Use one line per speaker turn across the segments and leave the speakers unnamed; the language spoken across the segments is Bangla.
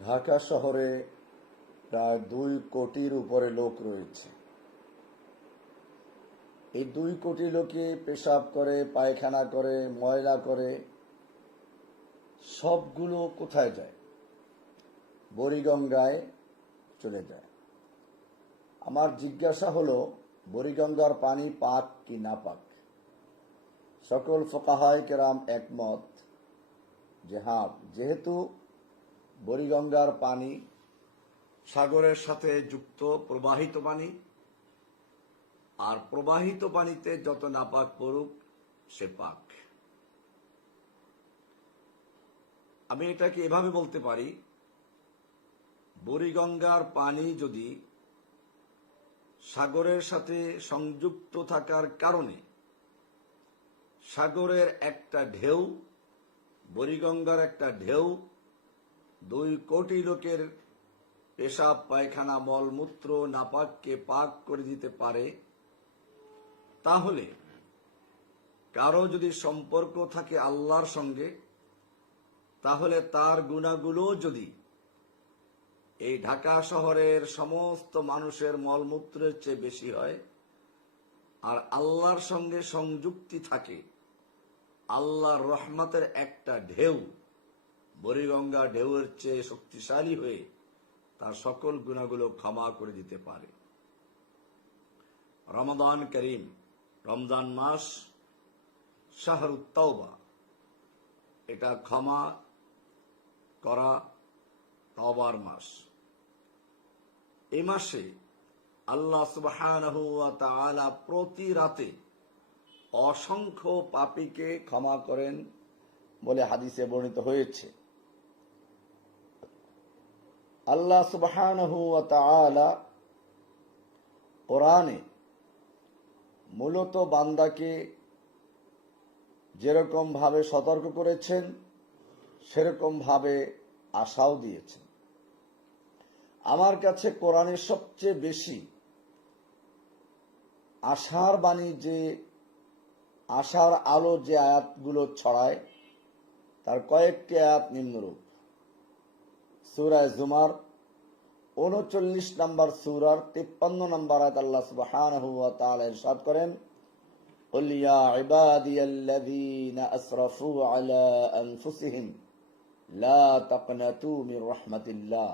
ঢাকা শহরে প্রায় দুই কোটির উপরে লোক রয়েছে। এই দুই কোটি লোকে পেশাব করে, পায়খানা করে, ময়লা করে, সবগুলো কোথায় যায়? বরিগঙ্গায় চলে যায়। আমার জিজ্ঞাসা হলো বরিগঙ্গার পানি পাক কি না পাক? সকল ফোকাহায় কেরাম একমত যে হ্যাঁ যেহেতু বরিগঙ্গার পানি, সাগরের সাথে যুক্ত প্রবাহিত পানি, আর প্রবাহিত পানিতে যত নাপাক পড়ুক, সে পাক। আমি এটাকে এভাবে বলতে পারি বুড়িগঙ্গার পানি যদি সাগরের সাথে সংযুক্ত থাকার কারণে সাগরের একটা ঢেউ বুড়িগঙ্গার একটা ঢেউ দুই কোটি লোকের পেশাব, পায়খানা, মলমূত্র নাপাককে পাক করে দিতে পারে, তাহলে কারও যদি সম্পর্ক থাকে আল্লাহর সঙ্গে, তাহলে তার গুণাগুলো যদি এই ঢাকা শহরের সমস্ত মানুষের মলমূত্রের চেয়ে বেশি হয়, আর আল্লাহর সঙ্গে সংযুক্তি থাকে, আল্লাহর রহমতের একটা ঢেউ বরিগঙ্গা ঢেউয়ের চেয়ে শক্তিশালী হয়ে তার সকল গুণাগুলো ক্ষমা করে দিতে পারে। রমাদান করিম, রমজান মাস শাহরুত্তাওবা এটা ক্ষমা করা তবার মাস। এ মাসে আল্লাহ ওয়া প্রতি রাতে অসংখ্য পাপীকে ক্ষমা করেন বলে হাদিসে বর্ণিত হয়েছে। আল্লাহ সুবহানাহু কোরআনে মূলত বান্দাকে যেরকম ভাবে সতর্ক করেছেন, সেরকম ভাবে আশাও দিয়েছেন। আমার কাছে কোরআনের সবচেয়ে বেশি আশার বাণী যে, আশার আলো যে আয়াতগুলো ছড়ায়, তার কয়েকটি আয়াত নিম্নরূপ। সুরায় জুমার উনচল্লিশ নম্বর সুরার তিপ্পান্ন নম্বর আয়াত আল্লাহ সুবহানাহু ওয়া তাআলা ইরশাদ করেন قل يا عبادي الذين أسرفوا على أنفسهم لا تقنطوا من رحمة الله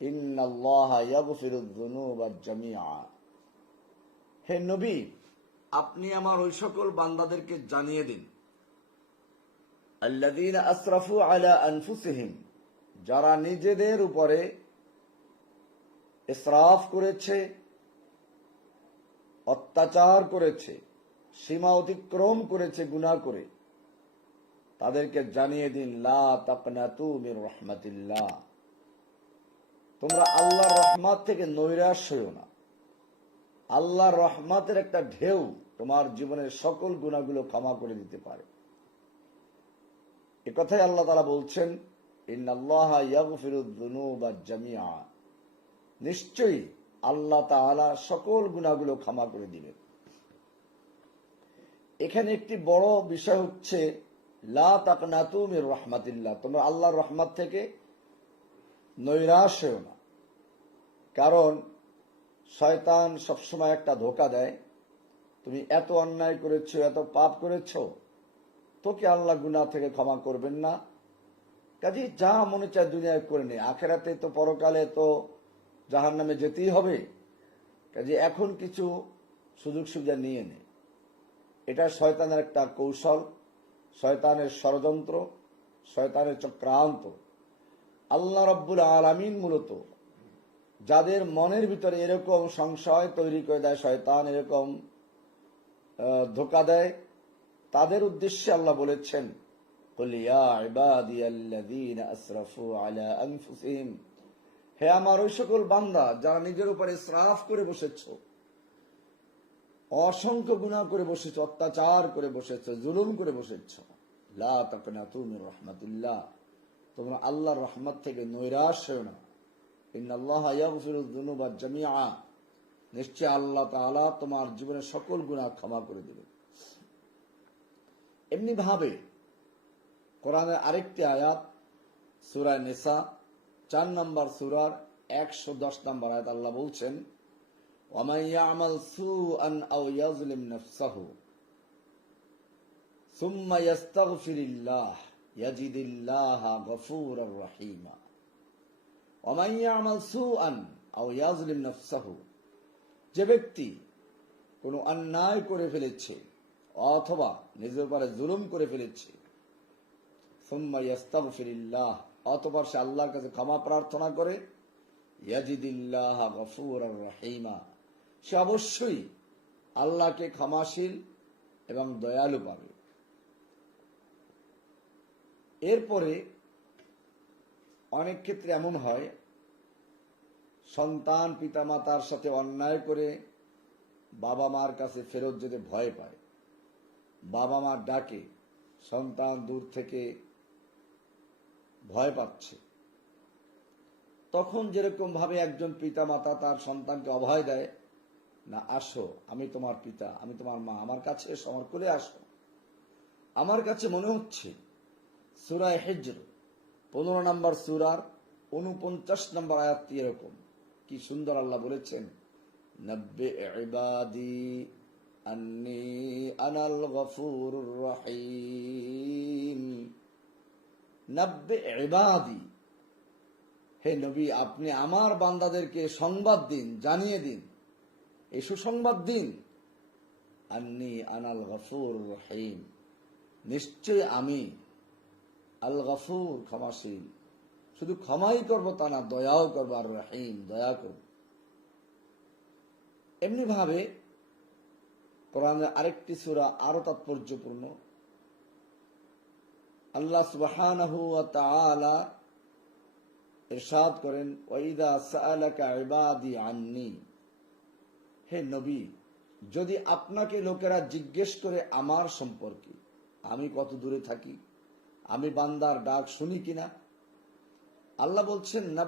إن الله يغفر الذنوب جميعا হে নবী আপনি আমার ওই সকল বান্দাদেরকে জানিয়ে দিন আল্লাযীনা আসরাফু আলা আনফুসিহিম যারা নিজেদের উপরে ইসরাফ করেছে, অত্যাচার করেছে, সীমা অতিক্রম করেছে, গুনাহ করে। তাদেরকে জানিয়ে দিন, লা তোমরা আল্লাহর রহমাত থেকে নৈরাশ হইও না। আল্লাহর রহমাতের একটা ঢেউ তোমার জীবনের সকল গুণাগুলো ক্ষমা করে দিতে পারে। এ কথাই আল্লাহ তারা বলছেন জামিয়া নিশ্চয়ই আল্লাহ তাআলা সকল গুণাগুলো ক্ষমা করে দিবেন। এখানে একটি বড় বিষয় হচ্ছে, লা তাকনাতু মির রহমাতিল্লাহ। তোমরা আল্লাহর রহমত থেকে নৈরাশ হও না। কারণ, শয়তান সবসময় একটা ধোকা দেয়। তুমি এত অন্যায় করেছ, এত পাপ করেছ, তোকে আল্লাহ গুনা থেকে ক্ষমা করবেন না। কাজে যা মনে চায় দুনিয়ায় করে নে। আখেরাতে তো পরকালে তো জাহান নামে যেতেই হবে, কাজে এখন কিছু সুযোগ সুবিধা নিয়ে নে। এটা শয়তানের একটা কৌশল, শয়তানের ষড়যন্ত্র, শয়তানের চক্রান্ত। আল্লাহ রব্বুল আলমিন মূলত যাদের মনের ভিতরে এরকম সংশয় তৈরি করে দেয়, শয়তান এরকম ধোকা দেয়, তাদের উদ্দেশ্যে আল্লাহ বলেছেন হে আমার ওই সকল বান্দা, যারা নিজের উপরে শ্রাফ করে বসেছ, অসংখ্য গুণা করে বসেছ, অত্যাচার করে বসেছ, জুলুম করে বসেছ, লা রহমাতুল্লাহ। তোমরা আল্লাহর রহমত থেকে নৈরাশ হও না। নিশ্চয় আল্লাহ তাআলা তোমার জীবনের সকল গুণা ক্ষমা করে দেবে এমনি ভাবে কোরআনের আরেকটি আয়াত সুরায় নেশা চার নম্বর সুরার একশো দশ নম্বর আয়াত আল্লাহ বলছেন ওমাইয়া আমাল সু আন আও নফসাহু সুম্মা ইয়াস্তাগফিরিল্লাহ ইয়াজিদিল্লাহ গফুরার রহিমা। ওমাইয়া আমাল সু আন আও ইয়াজলিম নফসাহু যে ব্যক্তি কোনো অন্যায় করে ফেলেছে অথবা নিজের উপরে জুলুম করে ফেলেছে, সুম্মা ইয়াস্তাগফিরিল্লাহ অতঃপর সে আল্লাহর কাছে ক্ষমা প্রার্থনা করে, ইয়াজিদিল্লাহ রহিমা। সে অবশ্যই আল্লাহকে ক্ষমাশীল এবং দয়ালু পাবে। এরপরে অনেক ক্ষেত্রে এমন হয়, সন্তান পিতামাতার সাথে অন্যায় করে বাবা মার কাছে ফেরত যেতে ভয় পায়। বাবা মার ডাকে, সন্তান দূর থেকে ভয় পাচ্ছে। তখন যেরকম ভাবে একজন পিতা মাতা তার সন্তানকে অভয় দেয়, না, আসো, আমি তোমার পিতা, আমি তোমার মা, আমার কাছে এসো, আমার কোলে আসো। আমার কাছে মনে হচ্ছে সুরায় হেজর, পনেরো নম্বর সুরার উনপঞ্চাশ নম্বর আয়াতটি এরকম। কি সুন্দর আল্লাহ বলেছেন, নব্বে ইবাদি আন্নি আনাল গফুর রহিম। নব্বে ইবাদি। হে নবী, আপনি আমার বান্দাদেরকে সংবাদ দিন, জানিয়ে দিন। এই সুসংবাদ দিন। আন্নি আনাল গফুর রহিম। নিশ্চয় আমি আল গফুর ক্ষমাশীল। শুধু ক্ষমাই করব তা না, দয়াও করব আর রহিম, দয়া করব। এমনি ভাবে কোরআনের আরেকটি সূরা আরও তাৎপর্যপূর্ণ। আল্লাহ সুবহানাহু ওয়া তাআলা ইরশাদ করেন, ওয়াইদা সাআলাকা ইবাদি আন্নি। হে নবী, যদি আপনাকে লোকেরা জিজ্ঞেস করে আমার সম্পর্কে, আমি কত দূরে থাকি? আমি বান্দার ডাক শুনি কিনা আল্লাহ বলছেন, না,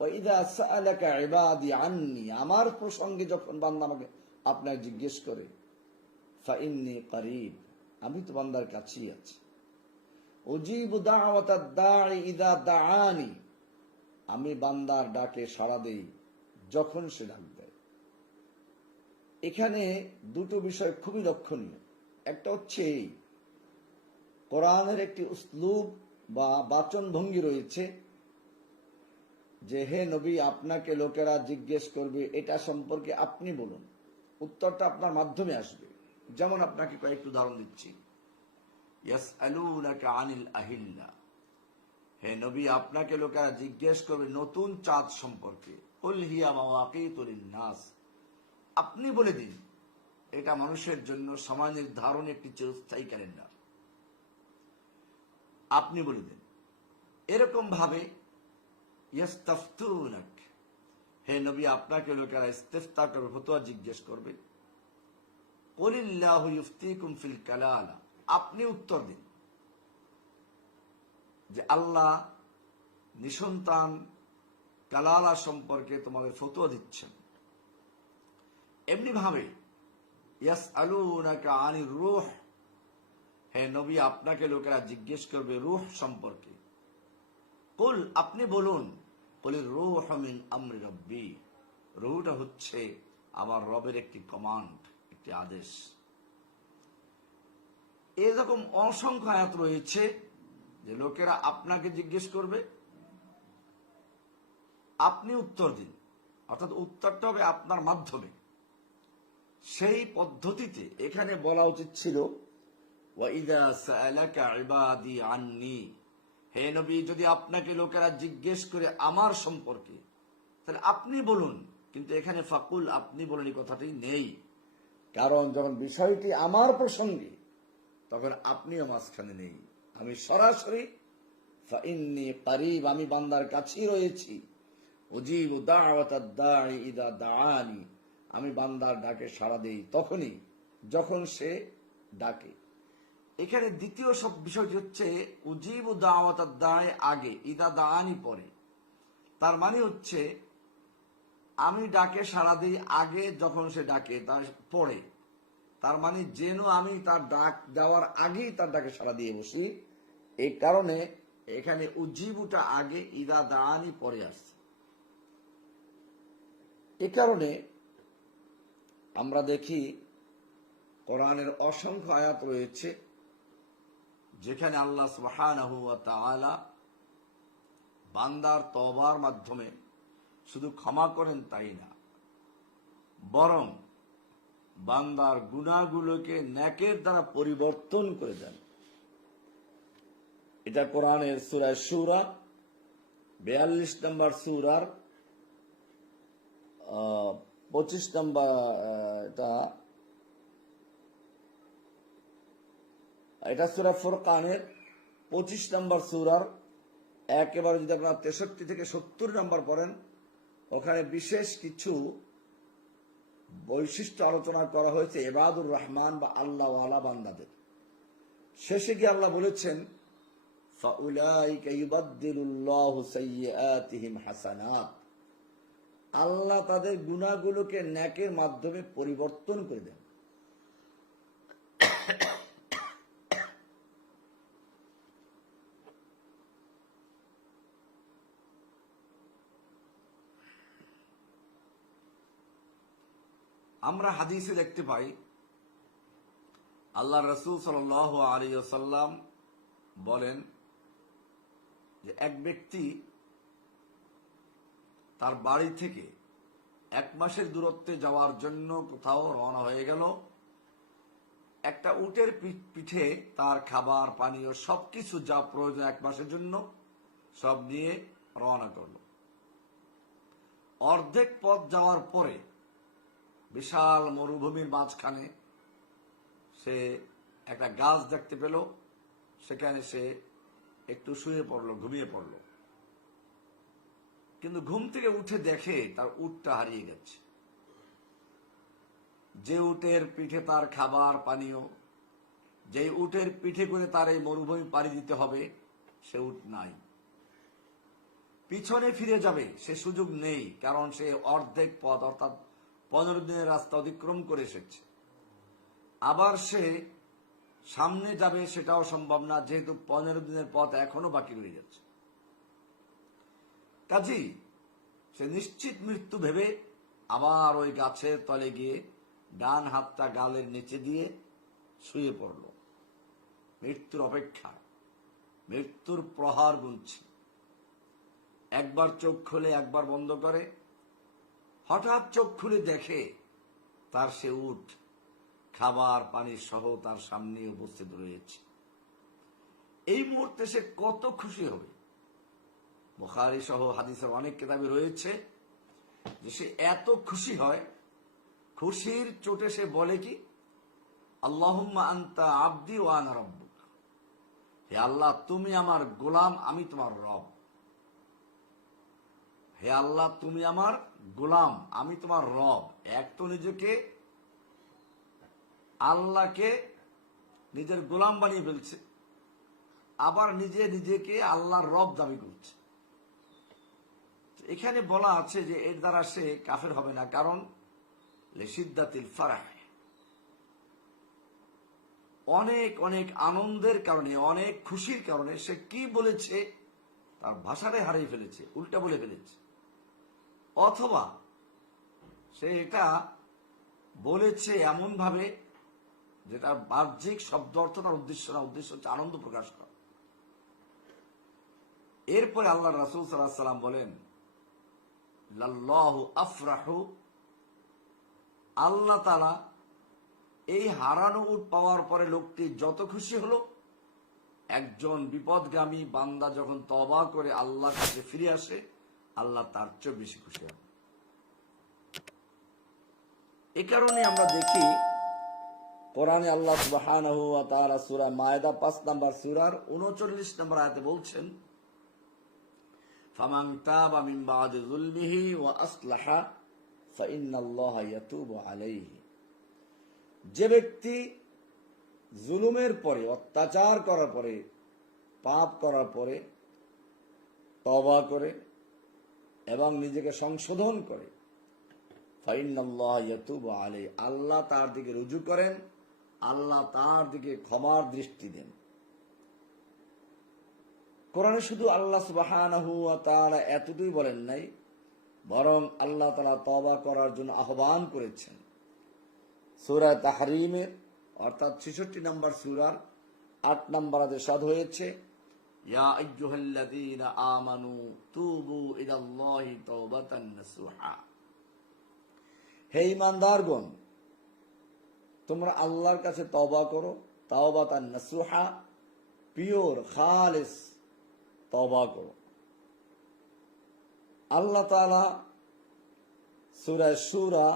ওয়াইদা সাআলাকা ইবাদি আন্নি। আমার প্রসঙ্গে যখন বান্দা আমাকে আপনাকে জিজ্ঞেস করে ফাইন্নি করিব, আমি তো বান্দার কাছেই আছি। আমি বান্দার ডাকে সাড়া দেই যখন সে ডাক দেয়। এখানে দুটো বিষয় খুবই লক্ষণীয়। একটা হচ্ছে এই, কোরআনের একটি উসলুব বা বাচন ভঙ্গি রয়েছে যে, হে নবী, আপনাকে লোকেরা জিজ্ঞেস করবে, এটা সম্পর্কে আপনি বলুন। উত্তরটা আপনার মাধ্যমে আসবে। যেমন আপনাকে কয়েকটি উদাহরণ দিচ্ছি। হে নবী, আপনাকে লোকেরা জিজ্ঞেস করবে নতুন চাঁদ সম্পর্কে। আপনি বলে দিন, এটা মানুষের জন্য সময় নির্ধারণ একটি চিরস্থায়ী ক্যালেন্ডার। আপনি বলে দিন, এরকম ভাবে হে নবী, আপনাকে লোকেরা ইস্তেফতা করবে ফতোয়া জিজ্ঞেস করবে। কলিল্লাহু ইফতিকুম ফিল কালালা। উত্তর দিন। যে আল্লাহ নিসন্তান কালালা সম্পর্কে তোমাদের ফতোয়া দিচ্ছেন। এমনি ভাবে ইয়াস আলুনাকা আনি রুহ। হে নবী, আপনাকে লোকেরা জিজ্ঞেস করবে রুহ সম্পর্কে। কুল, আপনি বলুন বলি রুহ মিন আমরি রব্বি। রুহটা হচ্ছে আমার রবের একটি কমান্ড একটি আদেশ। এরকম অসংখ্য আয়াত রয়েছে যে লোকেরা আপনাকে জিজ্ঞেস করবে, আপনি উত্তর দিন। অর্থাৎ উত্তরটা হবে আপনার মাধ্যমে। সেই পদ্ধতিতে এখানে বলা উচিত ছিল হে নবী, যদি আপনাকে লোকেরা জিজ্ঞেস করে আমার সম্পর্কে, তাহলে আপনি বলুন। কিন্তু এখানে ফাকুল, আপনি বলেন এই কথাটি নেই। কারণ যখন বিষয়টি আমার প্রসঙ্গে তখন আপনিও মাঝখানে নেই। আমি সরাসরি কারিব আমি বান্দার কাছেই রয়েছি। দাঈ ইদা দাআনি, আমি বান্দার ডাকে সাড়া দেই তখনই, যখন সে ডাকে। এখানে দ্বিতীয় সব বিষয়টি হচ্ছে, উজিব দাওয়াতাদ দাঈ আগে, ইদা দাআনি পরে। তার মানে হচ্ছে, আমি ডাকে সাড়া দিই আগে, যখন সে ডাকে, তার পরে। তার মানে যেন আমি তার ডাক দেওয়ার আগেই তার ডাকে সাড়া দিয়ে বসি। এই কারণে এখানে উজ্জিবুটা আগে ইদা দানি পরে আসছে। এ কারণে আমরা দেখি কোরআনের অসংখ্য আয়াত রয়েছে, যেখানে আল্লাহ সুবহানাহু ওয়া বান্দার তবার মাধ্যমে শুধু ক্ষমা করেন তাই না, বরং বান্দার গুণাগুলোকে ন্যাকের দ্বারা পরিবর্তন করে দেন। এটা কোরআনের সুরায় সুরা বেয়াল্লিশ নম্বর সুরার পঁচিশ নম্বর এটা এটা সুরা ফুরকানের পঁচিশ নম্বর সুরার, একেবারে যদি আপনার তেষট্টি থেকে সত্তর নম্বর পড়েন, ওখানে বিশেষ কিছু বৈশিষ্ট্য আলোচনা করা হয়েছে এবাদুর রহমান বা আল্লাহ আলা বান্দাদের। শেষে গিয়ে আল্লাহ বলেছেন হাসানাত। আল্লাহ তাদের গুণাগুলোকে ন্যাকের মাধ্যমে পরিবর্তন করে দেন। আমরা হাদিসে দেখতে পাই আল্লাহ রসুল সাল আলী সাল্লাম বলেন যে এক ব্যক্তি তার বাড়ি থেকে এক মাসের দূরত্বে যাওয়ার জন্য কোথাও রওনা হয়ে গেল। একটা উটের পিঠে তার খাবার, পানীয় সবকিছু যা প্রয়োজন এক মাসের জন্য সব নিয়ে রওনা করল। অর্ধেক পথ যাওয়ার পরে বিশাল মরুভূমির মাঝখানে সে একটা গাছ দেখতে পেল, সেখানে সে একটু শুয়ে পড়ল, ঘুমিয়ে পড়ল। কিন্তু ঘুম থেকে উঠে দেখে তার উটটা হারিয়ে গেছে। যে উটের পিঠে তার খাবার পানীয়, যে উটের পিঠে করে তার এই মরুভূমি পাড়ি দিতে হবে, সে উট নাই। পিছনে ফিরে যাবে, সে সুযোগ নেই, কারণ সে অর্ধেক পথ, অর্থাৎ পনেরো দিনের রাস্তা অতিক্রম করে এসেছে। আবার সে সামনে যাবে সেটাও সম্ভব না, যেহেতু পনেরো দিনের পথ এখনও বাকি রয়ে যাচ্ছে। কাজী, সে নিশ্চিত মৃত্যু ভেবে আবার ওই গাছের তলে গিয়ে ডান হাতটা গালের নিচে দিয়ে শুয়ে পড়ল। মৃত্যুর অপেক্ষা মৃত্যুর প্রহার গুনছে। একবার চোখ খুলে একবার বন্ধ করে হঠাৎ চোখ খুলে দেখে তার সে উঠ খাবার পানি সহ তার সামনে উপস্থিত রয়েছে। এই মুহূর্তে সে কত খুশি হবে। বুখারি সহ হাদিসের অনেক কিতাবে রয়েছে যে সে এত খুশি হয়। খুশির চোটে সে বলে কি, আল্লাহুম্মা আন্তা আব্দি ও আনা রব্বুক। হে আল্লাহ, তুমি আমার গোলাম, আমি তোমার রব। হে আল্লাহ, তুমি আমার গোলাম, আমি তোমার রব। এক তো নিজেকে, আল্লাহকে নিজের গোলাম বানিয়ে ফেলছে, আবার নিজে নিজেকে আল্লাহর রব দাবি করছে। এখানে বলা আছে যে এর দ্বারা সে কাফের হবে না, কারণ লেসিদ্দাতিল ফারাহ। অনেক অনেক আনন্দের কারণে, অনেক খুশির কারণে সে কি বলেছে, তার ভাষাটাই হারিয়ে ফেলেছে, উল্টা বলে ফেলেছে। অথবা সে এটা বলেছে এমন ভাবে যেটা বাহ্যিক শব্দ অর্থ তার উদ্দেশ্য না, উদ্দেশ্য হচ্ছে আনন্দ প্রকাশ করা। এরপরে আল্লাহ রাসুল সাল্লাহ সাল্লাম বলেন, লাল্লাহু আফরাহু আল্লাহ তালা এই হারানো উট পাওয়ার পরে লোকটি যত খুশি হলো, একজন বিপদগামী বান্দা যখন তবা করে আল্লাহ কাছে ফিরে আসে আল্লাহ তার চেয়ে বেশি খুশি হন। এ কারণে আমরা দেখি, কোরআনে আল্লাহ তাআলা সূরা মায়দা 5 নাম্বার সূরার 39 নম্বর আয়াতে বলছেন, ফামান তাবা মিন বাদি ওয়া আসলাহা ইয়াতুবু আলাইহি। যে ব্যক্তি জুলুমের পরে, অত্যাচার করার পরে, পাপ করার পরে তবা করে এবং নিজেকে সংশোধন করে। ইয়াতুবু আল্লাহ তার দিকে রুজু করেন, আল্লাহ তার দিকে ক্ষমার দৃষ্টি দেন। কোরআনে শুধু আল্লাহ তাআলা এতটুকুই বলেন নাই, বরং আল্লাহ তাআলা তওবা করার জন্য আহ্বান করেছেন। সূরা তাহারিমের অর্থাৎ 66 নম্বর সুরার আট নম্বর আদেশাদ হয়েছে আমানু তুবু ইলাল্লাহি তাওবাতান নাসুহা হে ঈমানদারগণ তোমরা আল্লাহর কাছে তওবা করো পিওর তওবা করো। আল্লাহ তাআলা সূরা সূরা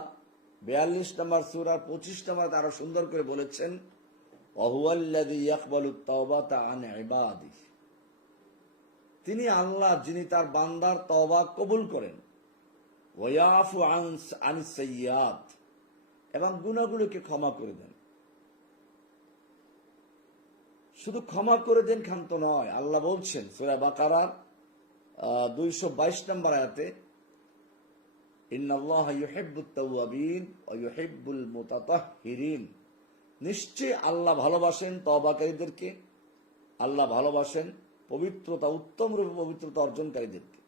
42 নম্বর সূরার 25 নম্বর সুন্দর করে বলেছেন ওয়াহুয়াল্লাযী ইয়াকবালুত তাওবাতা আন ইবাদিহি। তিনি আল্লাহ যিনি তার বান্দার তওবা কবুল করেন। ওয়াফু আন সাইয়্যাত এবং গুনাহগুলোকে ক্ষমা করে দেন। শুধু ক্ষমা করে দেন ক্ষান্ত নয়, আল্লাহ বলছেন, সূরা বাকারার দুইশো বাইশ নম্বর আয়াতে নিশ্চয় আল্লাহ ভালোবাসেন তওবাকারীদেরকে, আল্লাহ ভালোবাসেন। পবিত্রতা, উত্তম রূপে পবিত্রতা অর্জনকারীদেরকে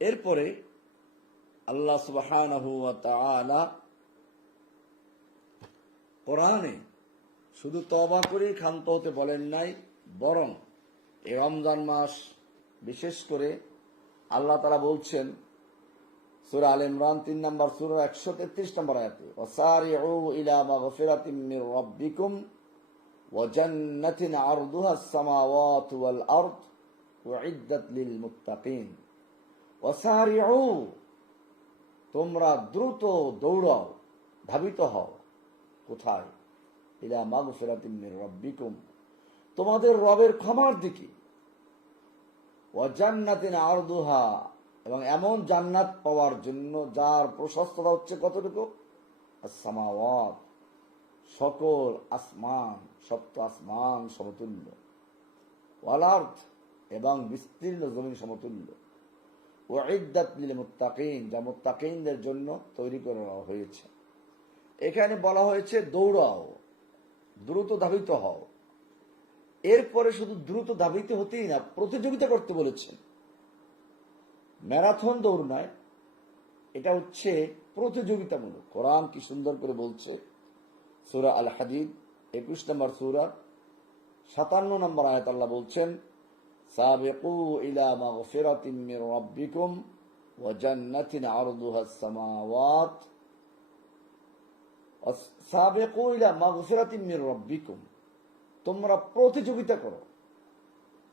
এরপরে আল্লাহ তাআলা কোরআনে শুধু তবা করেই ক্ষান্ত হতে বলেন নাই, বরং এই রমজান মাস বিশেষ করে আল্লাহ তারা বলছেন, সুরা আল ইমরান তিন নম্বর, সুরা একশো তেত্রিশ নম্বর আয়াতে ওসারিউ ইলা মাগফিরাতিম মির রাব্বিকুম ওয়া আরদুহা আস-সামাওয়াতু ওয়াল আরদ উইদ্দাত লিল মুত্তাকিন তোমরা দ্রুত দৌড়াও, ধাবিত হও। কোথায়? ইলা মাগফিরাতিম মির রাব্বিকুম। তোমাদের রবের ক্ষমার দিকে। জান্নাতিন আরদুহা, এবং এমন জান্নাত পাওয়ার জন্য যার প্রশস্ততা হচ্ছে কতটুকু? সামাওয়াত সকল আসমান, সপ্ত আসমান সমতুল্য। ওয়ালার্থ এবং বিস্তীর্ণ জমিন সমতুল্য। ওয়াইদাত লিল মুত্তাকিন, যা মুত্তাকিনদের জন্য তৈরি করা হয়েছে। এখানে বলা হয়েছে, দৌড়াও, দ্রুত ধাবিত হও। এরপরে শুধু দ্রুত ধাবিত হতেই না, প্রতিযোগিতা করতে বলেছেন। ম্যারাথন দৌড় নয়, এটা হচ্ছে প্রতিযোগিতামূলক। কোরআন কি সুন্দর করে বলছে? সুরা আল হাদিদ একুশ নম্বর সুরা, সাতান্ন নম্বর আয়াত আল্লাহ বলছেন, সাবেকু ইলা মাগফিরাতিন মির রাব্বিকুম ওয়া জান্নাতিন আরদুহা আস-সামাওয়াত সাবেকু ইলা মাগফিরাতিন মির রাব্বিকুম। তোমরা প্রতিযোগিতা করো।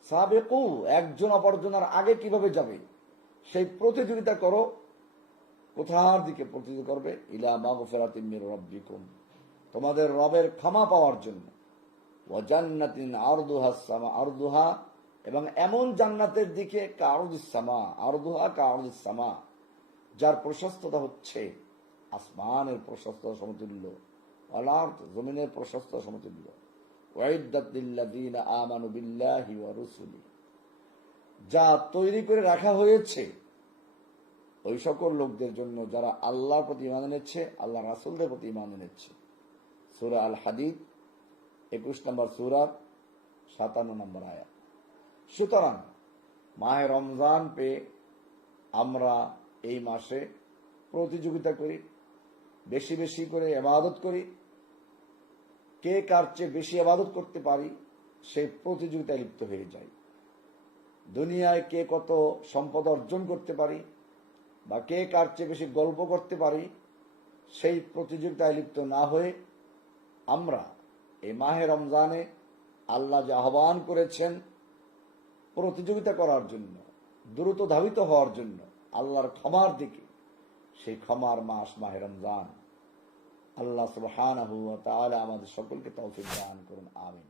সাবেকু, একজন অপরজনের আগে কীভাবে যাবে, সেই প্রতিযোগিতা করো। কোথার দিকে প্রতিযোগিতা করবে? ইলা মাগফিরাতিন মির রাব্বিকুম। তোমাদের রবের ক্ষমা পাওয়ার জন্য। জান্নাতিন আরদুহা সামা, আরদুহা, এবং এমন জান্নাতের দিকে কারুদিস সামা, আরদুহা কারুদিসামা যার প্রশস্ততা হচ্ছে আসমানের প্রশস্ততা সমতুল্য অলার্থ জমিনের প্রশস্ত সমতুল্য। বিল্লাহি যা তৈরি করে রাখা হয়েছে ওই সকল লোকদের জন্য যারা আল্লাহর প্রতি ইমান এনেছে আল্লাহ রাসুলদের প্রতি ইমান এনেছে। সুরা আল হাদিদ একুশ নম্বর সুরা, সাতান্ন নম্বর আয়া সুতরাং মাহে রমজান পেয়ে আমরা এই মাসে প্রতিযোগিতা করি, বেশি বেশি করে এবাদত করি। কে কার চেয়ে বেশি আবাদত করতে পারি সেই প্রতিযোগিতায় লিপ্ত হয়ে যায় দুনিয়ায় কে কত সম্পদ অর্জন করতে পারি বা কে কার চেয়ে বেশি গল্প করতে পারি, সেই প্রতিযোগিতায় লিপ্ত না হয়ে আমরা এই মাহে রমজানে আল্লাহ যে আহ্বান করেছেন প্রতিযোগিতা করার জন্য, দ্রুত ধাবিত হওয়ার জন্য, আল্লাহর ক্ষমার দিকে, সেই ক্ষমার মাস মাহে রমজান। আল্লাহ সুবহান আমাদের সকলকে তৌফিক দান করুন, আমিন।